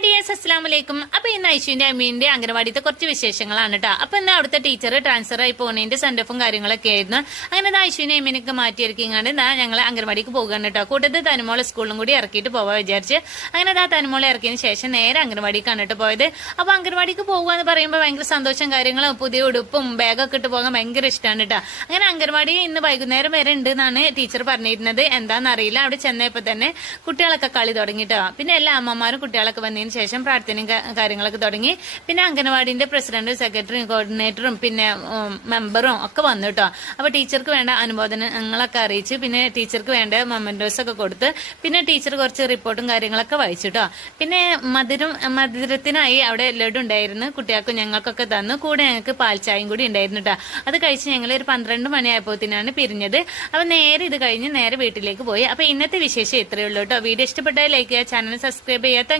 Hi dears, അസ്സലാമു അലൈക്കും. അപ്പൊ ഇന്ന് ഐശുവിന്റെ അമ്മീന്റെ അംഗനവാടിത്തെ കുറച്ച് വിശേഷങ്ങളാണ് കേട്ടോ. അപ്പൊ ഇന്ന് അവിടുത്തെ ടീച്ചർ ട്രാൻസ്ഫർ ആയി പോകുന്നതിന്റെ സെൻഡ് ഓഫും കാര്യങ്ങളൊക്കെ ആയിരുന്നു. അങ്ങനെ ഐശുവിനെ അമ്മീനൊക്കെ മാറ്റിയിരിക്കാണ്ട് ഞങ്ങൾ അംഗനവാടിക്ക് പോകുകയാണ് കേട്ടോ. കൂട്ടത്തിൽ തനുമോളെ സ്കൂളിലും കൂടി ഇറക്കിയിട്ട് പോവാ വിചാരിച്ച് അങ്ങനെ തനുമോളെ ഇറക്കിയതിന് ശേഷം നേരെ അംഗനവാടിക്കാണ് കേട്ടോ പോയത്. അപ്പൊ അംഗനവാടിക്ക് പോകുക എന്ന് പറയുമ്പോൾ ഭയങ്കര സന്തോഷം കാര്യങ്ങളും പുതിയ ഉടുപ്പും ബാഗൊക്കെ ഇട്ട് പോകാൻ ഭയങ്കര ഇഷ്ടമാണ് കേട്ടോ. അങ്ങനെ അംഗനവാടി ഇന്ന് വൈകുന്നേരം വരെ ഉണ്ട് എന്നാണ് ടീച്ചർ പറഞ്ഞിരുന്നത്. എന്താണെന്നറിയില്ല. അവിടെ ചെന്നപ്പോ തന്നെ കുട്ടികളൊക്കെ കളി തുടങ്ങിട്ടോ. പിന്നെ എല്ലാ അമ്മമാരും കുട്ടികളൊക്കെ വന്നതിന് ശേഷം പ്രാർത്ഥനയും കാര്യങ്ങളൊക്കെ തുടങ്ങി. പിന്നെ അംഗനവാടിന്റെ പ്രസിഡന്റും സെക്രട്ടറിയും കോർഡിനേറ്ററും പിന്നെ മെമ്പറും ഒക്കെ വന്നു കേട്ടോ. അപ്പൊ ടീച്ചർക്ക് വേണ്ട അനുമോദനങ്ങളൊക്കെ അറിയിച്ച് പിന്നെ ടീച്ചർക്ക് വേണ്ട മൊമെന്റോസ് ഒക്കെ കൊടുത്ത് പിന്നെ ടീച്ചർ കുറച്ച് റിപ്പോർട്ടും കാര്യങ്ങളൊക്കെ വായിച്ചു കേട്ടോ. പിന്നെ മധുരത്തിനായി അവിടെ ലഡു ഉണ്ടായിരുന്നു. കുട്ടികൾക്കും ഞങ്ങൾക്കൊക്കെ തന്നു. കൂടെ ഞങ്ങൾക്ക് പാൽച്ചായും കൂടി ഉണ്ടായിരുന്നു കേട്ടോ. അത് കഴിച്ച് ഞങ്ങൾ ഒരു 12 മണിയായപ്പോഴത്തേനാണ് പിരിഞ്ഞത്. അപ്പൊ നേരെ ഇത് കഴിഞ്ഞ് നേരെ വീട്ടിലേക്ക് പോയി. അപ്പൊ ഇന്നത്തെ വിശേഷം ഇത്രയേ ഉള്ളൂ കേട്ടോ. വീഡിയോ ഇഷ്ടപ്പെട്ടാൽ ലൈക്ക് ചെയ്യുക, ചാനൽ സബ്സ്ക്രൈബ് ചെയ്യുക.